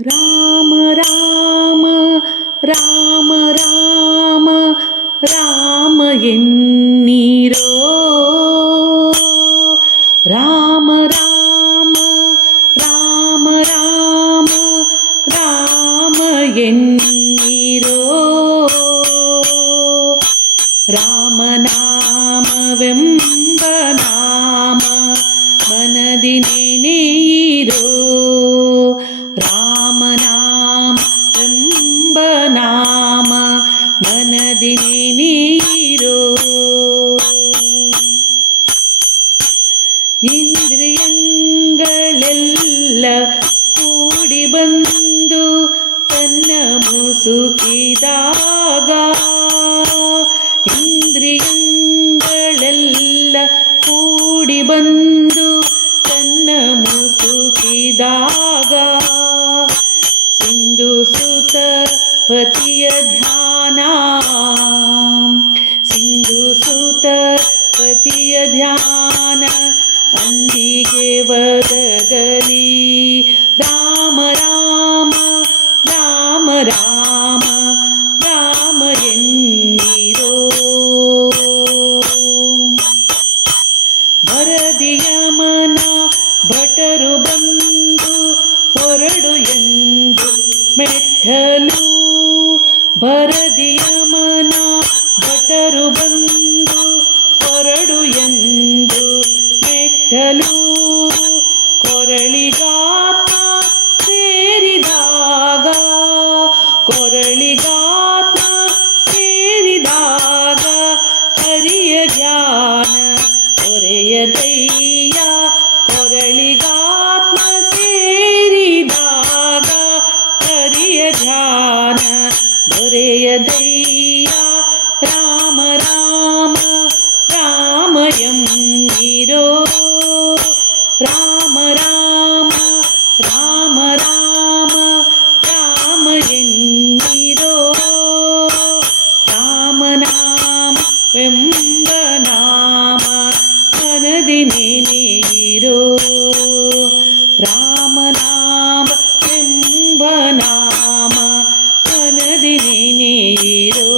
ರಾಮ ರಾಮ ರಾಮ ರಾಮ ರಾಮ ಎನ್ನೀರೋ ರಾಮ ರಾಮ ರಾಮ ರಾಮ ರಾಮ ಎನ್ನೀರೋ ರಾಮನಾಮವೆಂಬ ನಾಮ ಮನದಿ ನೆನೆಯಿರೋ ರಾಮನಾಮವೆಂಬ ನಾಮ ಮನದಿ ನೆನೆಯಿರೋ ಇಂದ್ರಿಯಗಳೆಲ್ಲ ಕೂಡಿ ಬಂದು ತನ್ನ ಮುಸುಕಿದಾಗ ಇಂದ್ರಿಯಗಳೆಲ್ಲ ಕೂಡಿ ಬಂದು ತನ್ನ ಮುಸುಕಿದಾಗ ಸಿಂಧು ಸುತ ಪತಿಯ ಧ್ಯಾನ ಸಿಂಧು ಸುತ ಪತಿಯ ಧ್ಯಾನ ಅಂದಿಗೆ ಒದಗಲಿ ರಾಮ ರಾಮ ರಾಮ ರಾಮ ರಾಮ ಎನ್ನೀರೋ ಭರದಿಯಮನ ಭಟರು ಬಂದು ಹೊರಡು ಎಂದು ಮೆಟ್ಟಲು ಭರದಿಯಮನ ಭಟರು ಬಂದು ಹೊರಡು ಎಂದು ಮೆಟ್ಟಲು ಕೊರಳಿಗಾತ ಸೇರಿದಾಗ ಕೊರಳಿಗಾತ ಸೇರಿದಾಗ ಹರಿಯ ಜ್ಞಾನ ದೊರೆಯದಯ್ಯ ಕೊರಳಿಗಾತ್ಮ ಸೇರಿದಾಗ ಹರಿಯ ಧ್ಯಾನ ದೊರೆಯದಯ್ಯ ರಾಮ ರಾಮ ರಾಮ ಎನ್ನೀರೋ ರಾಮ ರಾಮ ರಾಮ ರಾಮ ರಾಮ ಎನ್ನೀರೋ ರಾಮನಾಮವೆಂಬ ನಾಮ ಮನದಿ ನೆನೆಯಿರೋ ರಾಮನಾಮವೆಂಬ ನಾಮ ಮನದಿ ನೆನೆಯಿರೋ